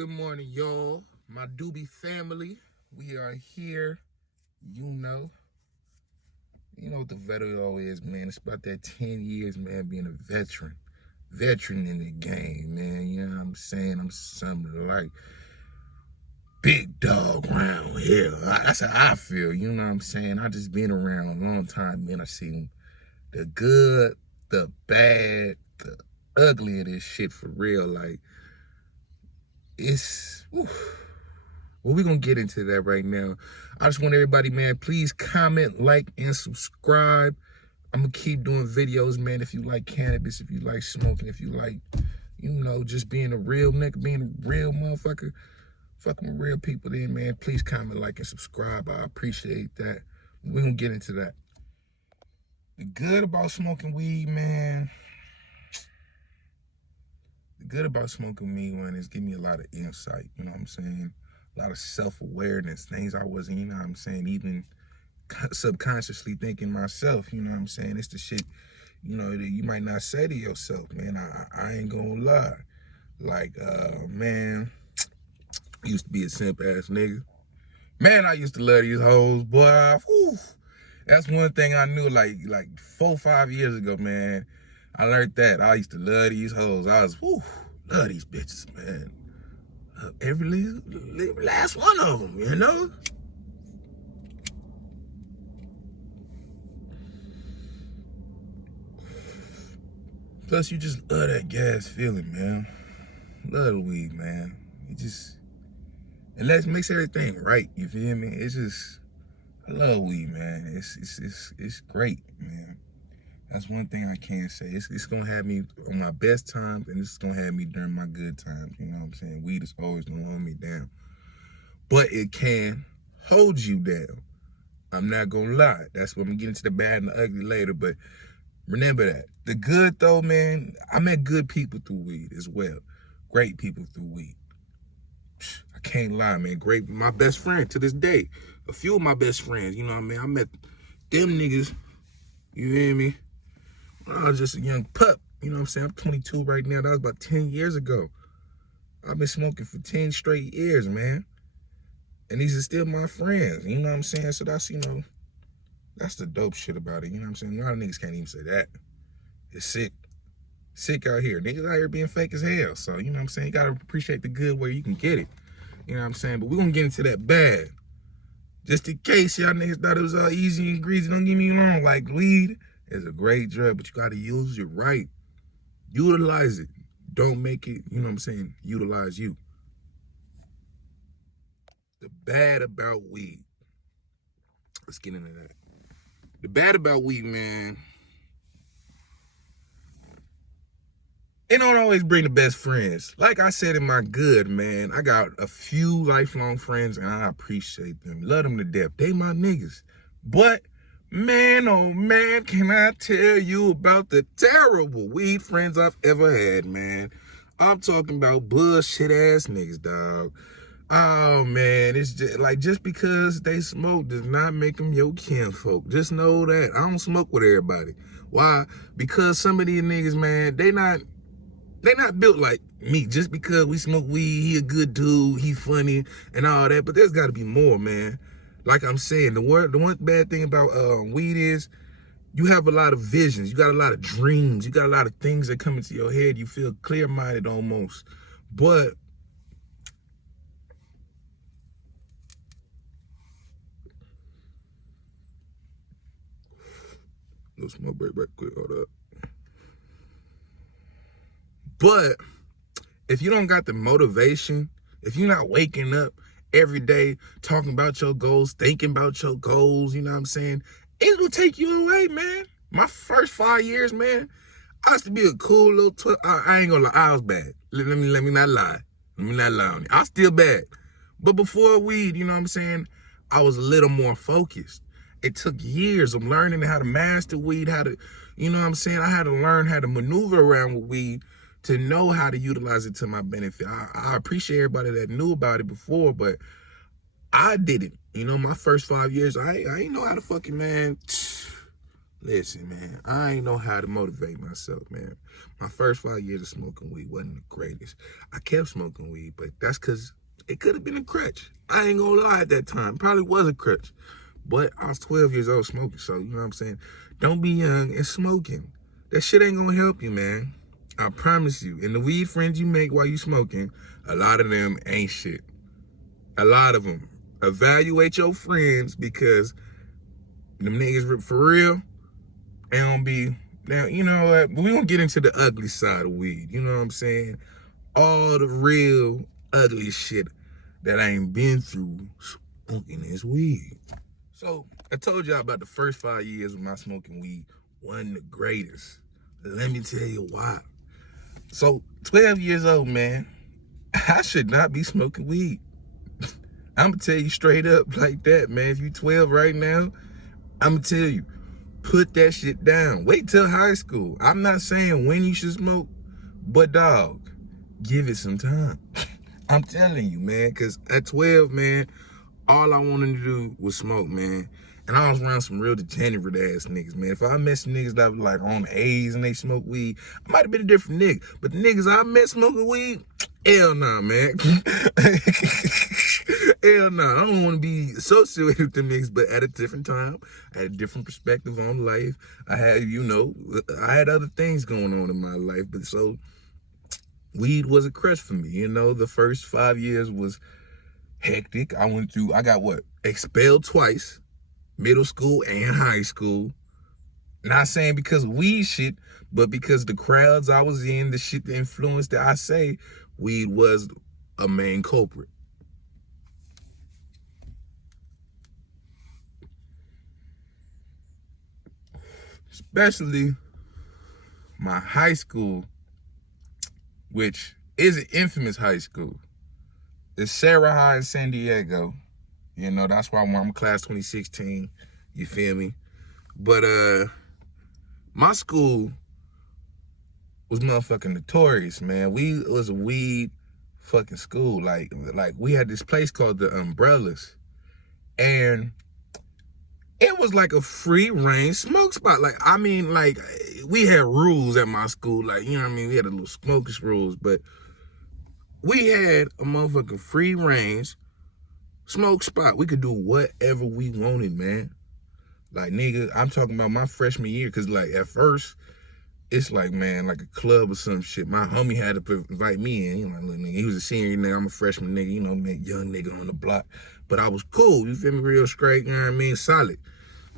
Good morning, y'all. My Doobie family. We are here. You know. You know what the veteran is, man. It's about that 10 years, man, being a veteran. Veteran in the game, man. You know what I'm saying? I'm something like big dog around here. That's how I feel. You know what I'm saying? I just been around a long time, man. I seen the good, the bad, the ugly of this shit for real. Like, it's... Well, we're going to get into that right now. I just want everybody, man, please comment, like, and subscribe. I'm going to keep doing videos, man, if you like cannabis, if you like smoking, if you like, you know, just being a real nigga, being a real motherfucker, fucking with real people then, man. Please comment, like, and subscribe. I appreciate that. We're going to get into that. The good about smoking weed, man, the good about smoking weed, man, is give me a lot of insight, you know what I'm saying? A lot of self-awareness, things I wasn't, you know what I'm saying, even subconsciously thinking myself, you know what I'm saying? It's the shit, you know, that you might not say to yourself, man. I ain't gonna lie. Like, man, I used to be a simp-ass nigga. Man, I used to love these hoes, boy. Whew. That's one thing I knew, like 4 or 5 years ago, man. I learned that. I used to love these hoes. I was, love these bitches, man. Every last one of them, you know? Plus, you just love that gas feeling, man. Love the weed, man. And that makes everything right, you feel me? It's just, I love weed, man. It's great, man. That's one thing I can say. It's gonna have me on my best times, and it's gonna have me during my good times. You know what I'm saying? Weed is always gonna hold me down. But it can hold you down. I'm not gonna lie. That's what I'm gonna get into the bad and the ugly later, but remember that. The good though, man, I met good people through weed as well. Great people through weed. I can't lie, man. Great, my best friend to this day. A few of my best friends, you know what I mean? I met them niggas, you hear me? I was just a young pup, you know what I'm saying? I'm 22 right now. That was about 10 years ago. I've been smoking for 10 straight years, man. And these are still my friends, you know what I'm saying? So that's, you know, that's the dope shit about it, you know what I'm saying? A lot of niggas can't even say that. It's sick. Sick out here. Niggas out here being fake as hell. So, you know what I'm saying? You gotta appreciate the good where you can get it. You know what I'm saying? But we're gonna get into that bad. Just in case y'all niggas thought it was all easy and greasy, don't get me wrong. Like, weed is a great drug, but you gotta use it right. Utilize it. Don't make it, you know what I'm saying, utilize you. The bad about weed. Let's get into that. The bad about weed, man, it don't always bring the best friends. Like I said in my good, man, I got a few lifelong friends, and I appreciate them. Love them to death. They my niggas. But, man, oh, man, can I tell you about the terrible weed friends I've ever had, man. I'm talking about bullshit-ass niggas, dog. Oh, man, it's just because they smoke does not make them your kinfolk. Just know that. I don't smoke with everybody. Why? Because some of these niggas, man, they not built like me. Just because we smoke weed, he a good dude, he funny and all that, but there's gotta be more, man. Like I'm saying, the one bad thing about weed is you have a lot of visions, you got a lot of dreams, you got a lot of things that come into your head, you feel clear-minded almost. But no smoke break right quick, hold up. But if you don't got the motivation, if you're not waking up every day talking about your goals, thinking about your goals, you know what I'm saying, it will take you away, man. My first 5 years, man, I used to be a cool little I ain't gonna lie, I was bad. Let me not lie. Let me not lie on it. I was still bad. But before weed, you know what I'm saying, I was a little more focused. It took years of learning how to master weed, how to, you know what I'm saying, I had to learn how to maneuver around with weed to know how to utilize it to my benefit. I appreciate everybody that knew about it before, but I didn't. You know, my first 5 years, I ain't know how to fucking, man. Listen, man, I ain't know how to motivate myself, man. My first 5 years of smoking weed wasn't the greatest. I kept smoking weed, but that's because it could have been a crutch. I ain't gonna lie at that time. Probably was a crutch. But I was 12 years old smoking, so you know what I'm saying? Don't be young and smoking. That shit ain't gonna help you, man. I promise you. And the weed friends you make while you smoking, a lot of them ain't shit. A lot of them. Evaluate your friends because them niggas for real, they don't be, now, you know what? We gonna get into the ugly side of weed. You know what I'm saying? All the real ugly shit that I ain't been through smoking this weed. So I told y'all about the first 5 years of my smoking weed wasn't the greatest. Let me tell you why. So 12 years old, man, I should not be smoking weed. I'm gonna tell you straight up like that, man. If you 12 right now, I'm gonna tell you, put that shit down. Wait till high school. I'm not saying when you should smoke, but dog, give it some time. I'm telling you, man, because at 12, man, all I wanted to do was smoke, man. And I was around some real degenerate ass niggas, man. If I met some niggas that was like on A's and they smoke weed, I might have been a different nigga. But the niggas I met smoking weed, hell nah, man. Hell nah. I don't want to be associated with them niggas, but at a different time, I had a different perspective on life. I had, I had other things going on in my life. But so, weed was a crush for me. You know, the first 5 years was hectic. I got what? Expelled twice, middle school and high school. Not saying because of weed shit, but because the crowds I was in, the shit, the influence that I say, weed was a main culprit. Especially my high school, which is an infamous high school. It's Sarah High in San Diego. You know, that's why I'm class 2016. You feel me? But my school was motherfucking notorious, man. We was a weed fucking school. Like we had this place called the Umbrellas. And it was like a free range smoke spot. Like, I mean, like, we had rules at my school. Like, you know what I mean? We had a little smokers rules, but we had a motherfucking free range smoke spot. We could do whatever we wanted, man. Like, nigga, I'm talking about my freshman year, because, like, at first, it's like, man, like a club or some shit. My homie had to invite me in. You know, little nigga. He was a senior nigga. I'm a freshman nigga. You know, man, young nigga on the block. But I was cool. You feel me? Real straight. You know what I mean? Solid.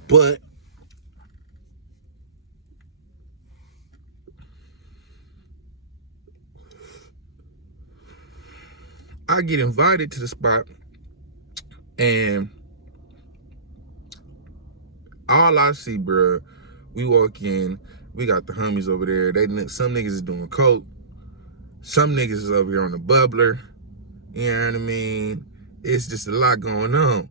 But I get invited to the spot, and all I see, bruh, we walk in, we got the homies over there. Some niggas is doing coke. Some niggas is over here on the bubbler. You know what I mean? It's just a lot going on.